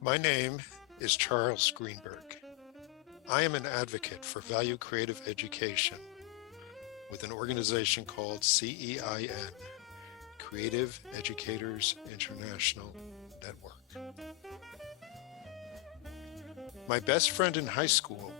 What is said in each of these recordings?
My name is Charles Greenberg. I am an advocate for value creative education with an organization called CEIN, Creative Educators International Network. My best friend in high school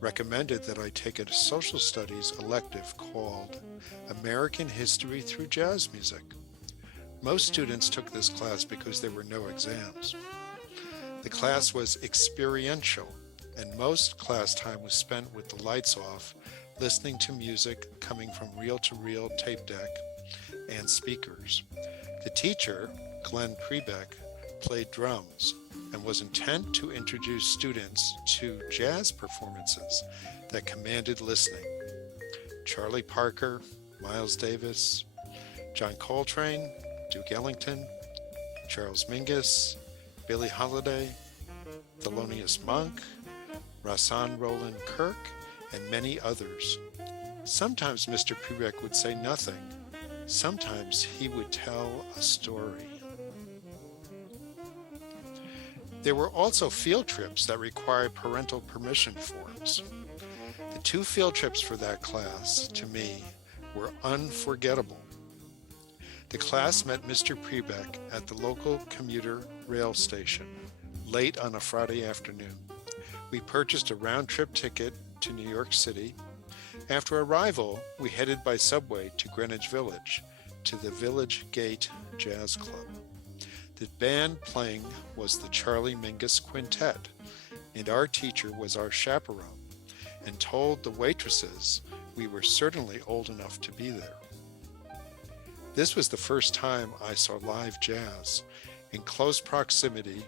recommended that I take a social studies elective called American History Through Jazz Music. Most students took this class because there were no exams. The class was experiential, and most class time was spent with the lights off, listening to music coming from reel-to-reel tape deck and speakers. The teacher, Glenn Prebeck, played drums and was intent to introduce students to jazz performances that commanded listening. Charlie Parker, Miles Davis, John Coltrane, Duke Ellington, Charles Mingus, Billie Holiday, Thelonious Monk, Rahsaan Roland Kirk, and many others. Sometimes Mr. Prebeck would say nothing. Sometimes he would tell a story. There were also field trips that required parental permission forms. The 2 field trips for that class, to me, were unforgettable. The class met Mr. Prebeck at the local commuter rail station late on a Friday afternoon. We purchased a round-trip ticket to New York City. After arrival, we headed by subway to Greenwich Village, to the Village Gate Jazz Club. The band playing was the Charlie Mingus Quintet, and our teacher was our chaperone and told the waitresses we were certainly old enough to be there. This was the first time I saw live jazz in close proximity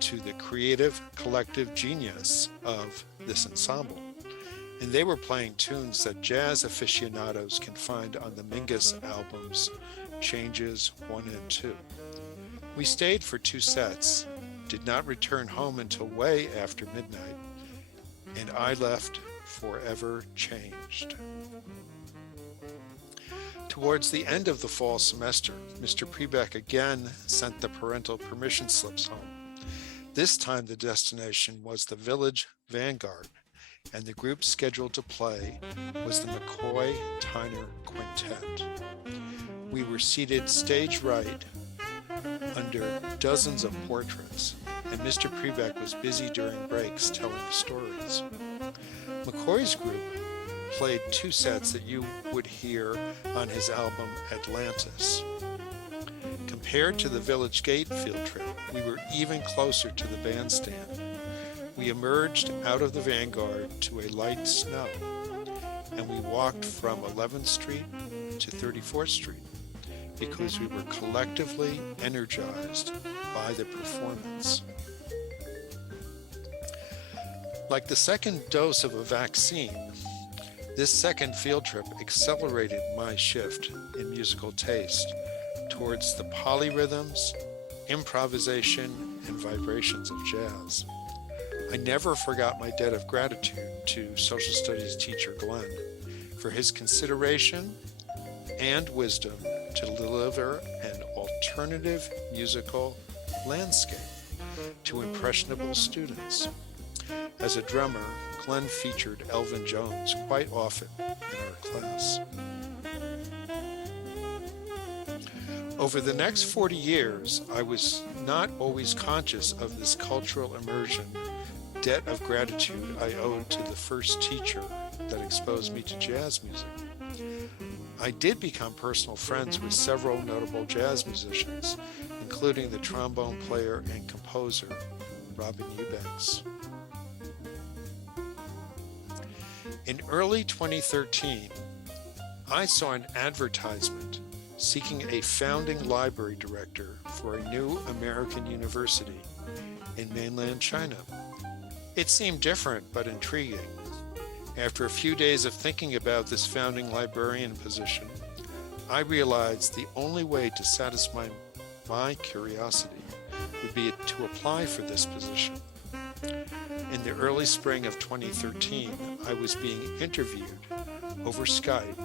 to the creative collective genius of this ensemble. And they were playing tunes that jazz aficionados can find on the Mingus albums Changes 1 and 2. We stayed for 2 sets, did not return home until way after midnight, and I left forever changed. Towards the end of the fall semester, Mr. Prebeck again sent the parental permission slips home. This time the destination was the Village Vanguard, and the group scheduled to play was the McCoy-Tyner Quintet. We were seated stage right under dozens of portraits, and Mr. Prebeck was busy during breaks telling stories. McCoy's group played 2 sets that you would hear on his album Atlantis. Compared to the Village Gate field trip, we were even closer to the bandstand. We emerged out of the Vanguard to a light snow, and we walked from 11th Street to 34th Street because we were collectively energized by the performance. Like the second dose of a vaccine, this second field trip accelerated my shift in musical taste towards the polyrhythms, improvisation, and vibrations of jazz. I never forgot my debt of gratitude to social studies teacher Glenn for his consideration and wisdom to deliver an alternative musical landscape to impressionable students. As a drummer, Glenn featured Elvin Jones quite often in our class. Over the next 40 years, I was not always conscious of this cultural immersion debt of gratitude I owed to the first teacher that exposed me to jazz music. I did become personal friends with several notable jazz musicians, including the trombone player and composer, Robin Eubanks. In early 2013, I saw an advertisement seeking a founding library director for a new American university in mainland China. It seemed different but intriguing. After a few days of thinking about this founding librarian position, I realized the only way to satisfy my curiosity would be to apply for this position. In the early spring of 2013, I was being interviewed over Skype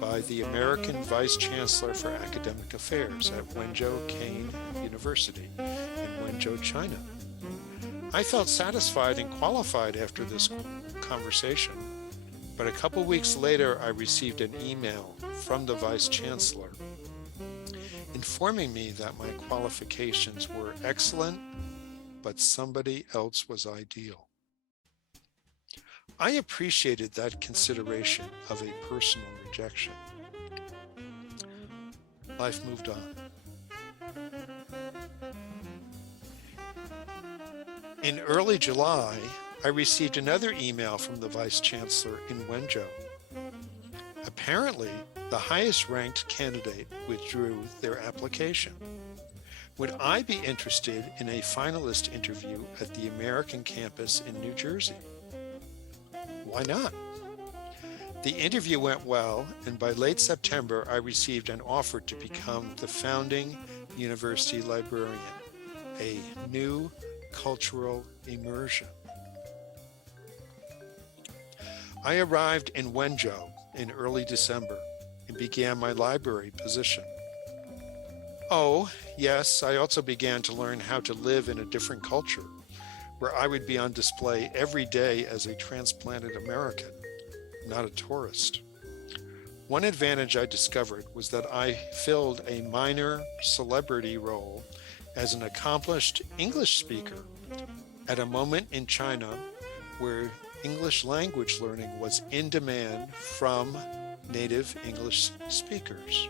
by the American Vice Chancellor for Academic Affairs at Wenzhou-Kean University in Wenzhou, China. I felt satisfied and qualified after this conversation, but a couple weeks later I received an email from the Vice Chancellor informing me that my qualifications were excellent, but somebody else was ideal. I appreciated that consideration of a personal rejection. Life moved on. In early July, I received another email from the Vice Chancellor in Wenzhou. Apparently, the highest ranked candidate withdrew their application. Would I be interested in a finalist interview at the American campus in New Jersey? Why not? The interview went well, and by late September, I received an offer to become the founding university librarian, a new cultural immersion. I arrived in Wenzhou in early December and began my library position. Oh, yes, I also began to learn how to live in a different culture, where I would be on display every day as a transplanted American, not a tourist. One advantage I discovered was that I filled a minor celebrity role as an accomplished English speaker at a moment in China where English language learning was in demand from native English speakers.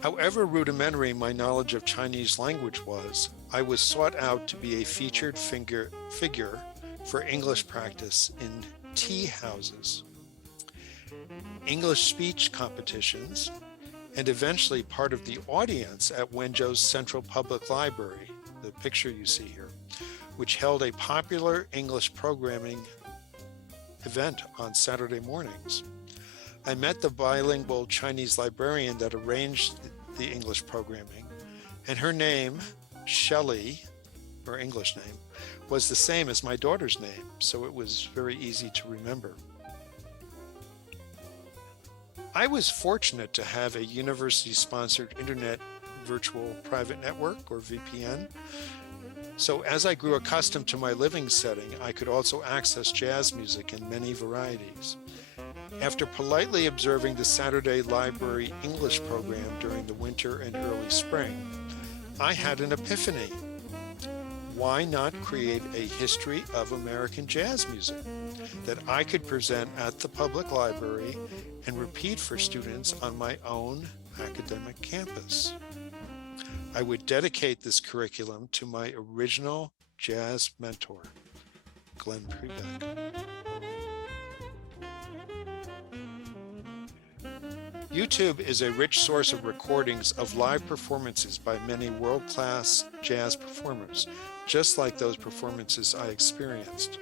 However rudimentary my knowledge of Chinese language was, I was sought out to be a featured figure for English practice in tea houses, English speech competitions, and eventually part of the audience at Wenzhou's Central Public Library, the picture you see here, which held a popular English programming event on Saturday mornings. I met the bilingual Chinese librarian that arranged the English programming, and her name, Shelley, her English name, was the same as my daughter's name, so it was very easy to remember. I was fortunate to have a university-sponsored internet virtual private network, or VPN, so as I grew accustomed to my living setting, I could also access jazz music in many varieties. After politely observing the Saturday Library English program during the winter and early spring, I had an epiphany. Why not create a history of American jazz music that I could present at the public library and repeat for students on my own academic campus? I would dedicate this curriculum to my original jazz mentor, Glenn Prebeck. YouTube is a rich source of recordings of live performances by many world-class jazz performers, just like those performances I experienced.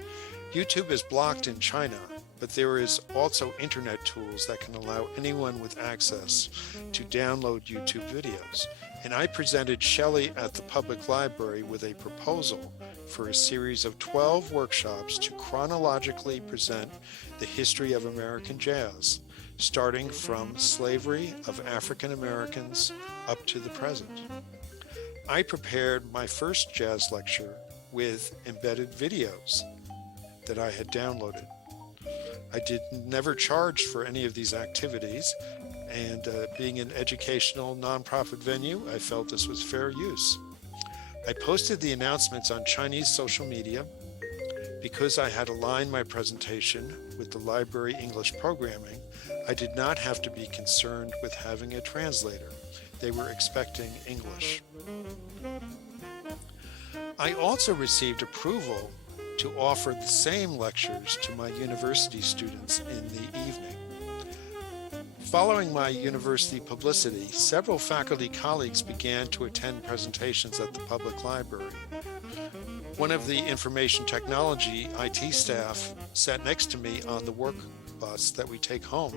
YouTube is blocked in China, but there is also internet tools that can allow anyone with access to download YouTube videos. And I presented Shelley at the public library with a proposal for a series of 12 workshops to chronologically present the history of American jazz, starting from slavery of African Americans up to the present. I prepared my first jazz lecture with embedded videos that I had downloaded. I never charged for any of these activities, and being an educational nonprofit venue, I felt this was fair use. I posted the announcements on Chinese social media. Because I had aligned my presentation with the library English programming, I did not have to be concerned with having a translator. They were expecting English. I also received approval to offer the same lectures to my university students in the evening. Following my university publicity, several faculty colleagues began to attend presentations at the public library. One of the information technology IT staff sat next to me on the work bus that we take home,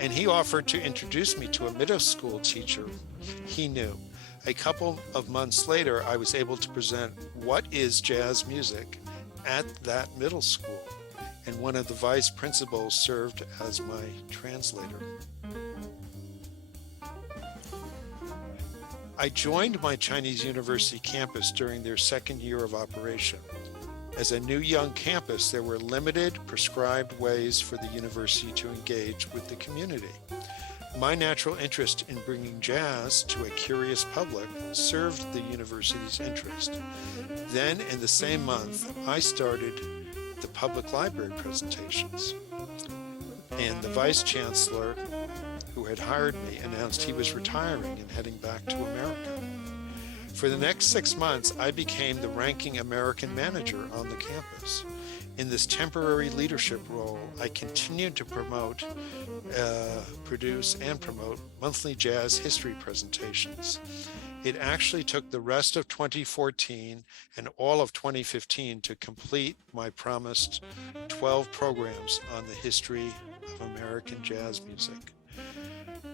and he offered to introduce me to a middle school teacher he knew. A couple of months later, I was able to present What is Jazz Music at that middle school, and one of the vice principals served as my translator. I joined my Chinese university campus during their second year of operation. As a new young campus, there were limited prescribed ways for the university to engage with the community. My natural interest in bringing jazz to a curious public served the university's interest. Then, in the same month, I started the public library presentations, and the vice chancellor who had hired me announced he was retiring and heading back to America. For the next 6 months, I became the ranking American manager on the campus. In this temporary leadership role, I continued to produce and promote monthly jazz history presentations. It actually took the rest of 2014 and all of 2015 to complete my promised 12 programs on the history of American jazz music.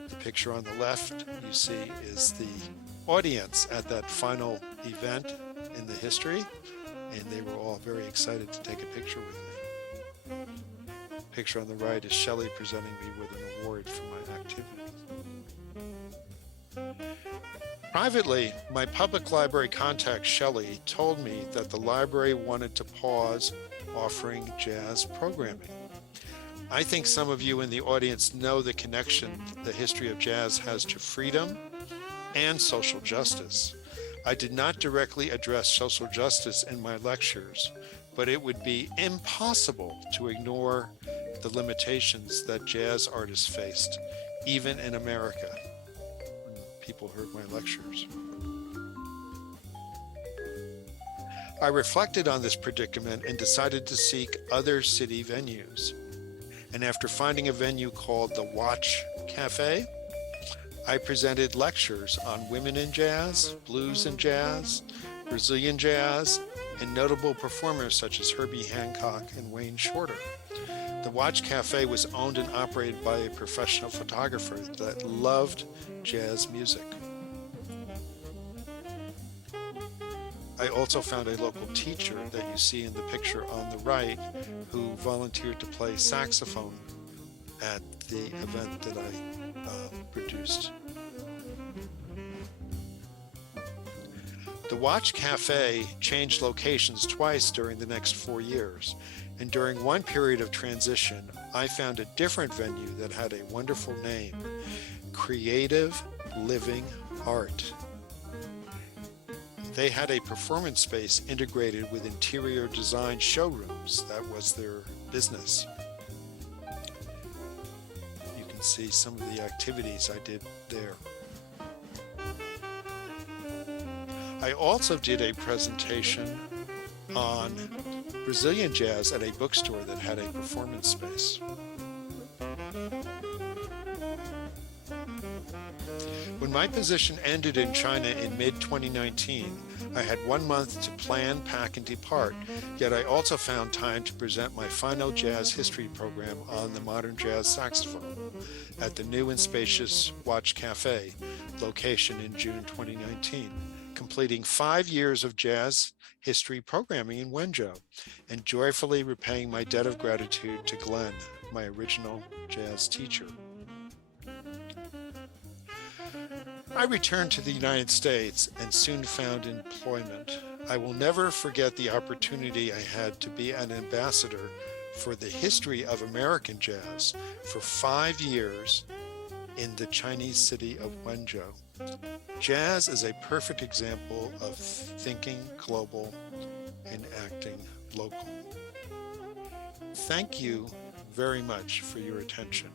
The picture on the left you see is the audience at that final event in the history, and they were all very excited to take a picture with me. The picture on the right is Shelley presenting me with an award for my activity. Privately, my public library contact Shelley told me that the library wanted to pause offering jazz programming. I think some of you in the audience know the connection the history of jazz has to freedom and social justice. I did not directly address social justice in my lectures, but it would be impossible to ignore the limitations that jazz artists faced, even in America, when people heard my lectures. I reflected on this predicament and decided to seek other city venues. And after finding a venue called the Watch Cafe, I presented lectures on women in jazz, blues and jazz, Brazilian jazz, and notable performers such as Herbie Hancock and Wayne Shorter. The Watch Cafe was owned and operated by a professional photographer that loved jazz music. I also found a local teacher that you see in the picture on the right who volunteered to play saxophone at the event that I produced. The Watch Cafe changed locations twice during the next 4 years, and during one period of transition, I found a different venue that had a wonderful name, Creative Living Art. They had a performance space integrated with interior design showrooms. That was their business. You can see some of the activities I did there. I also did a presentation on Brazilian jazz at a bookstore that had a performance space. When my position ended in China in mid-2019, I had 1 month to plan, pack, and depart, yet I also found time to present my final jazz history program on the modern jazz saxophone at the new and spacious Watch Cafe location in June 2019, completing 5 years of jazz history programming in Wenzhou and joyfully repaying my debt of gratitude to Glenn, my original jazz teacher. I returned to the United States and soon found employment. I will never forget the opportunity I had to be an ambassador for the history of American jazz for 5 years in the Chinese city of Wenzhou. Jazz is a perfect example of thinking global and acting local. Thank you very much for your attention.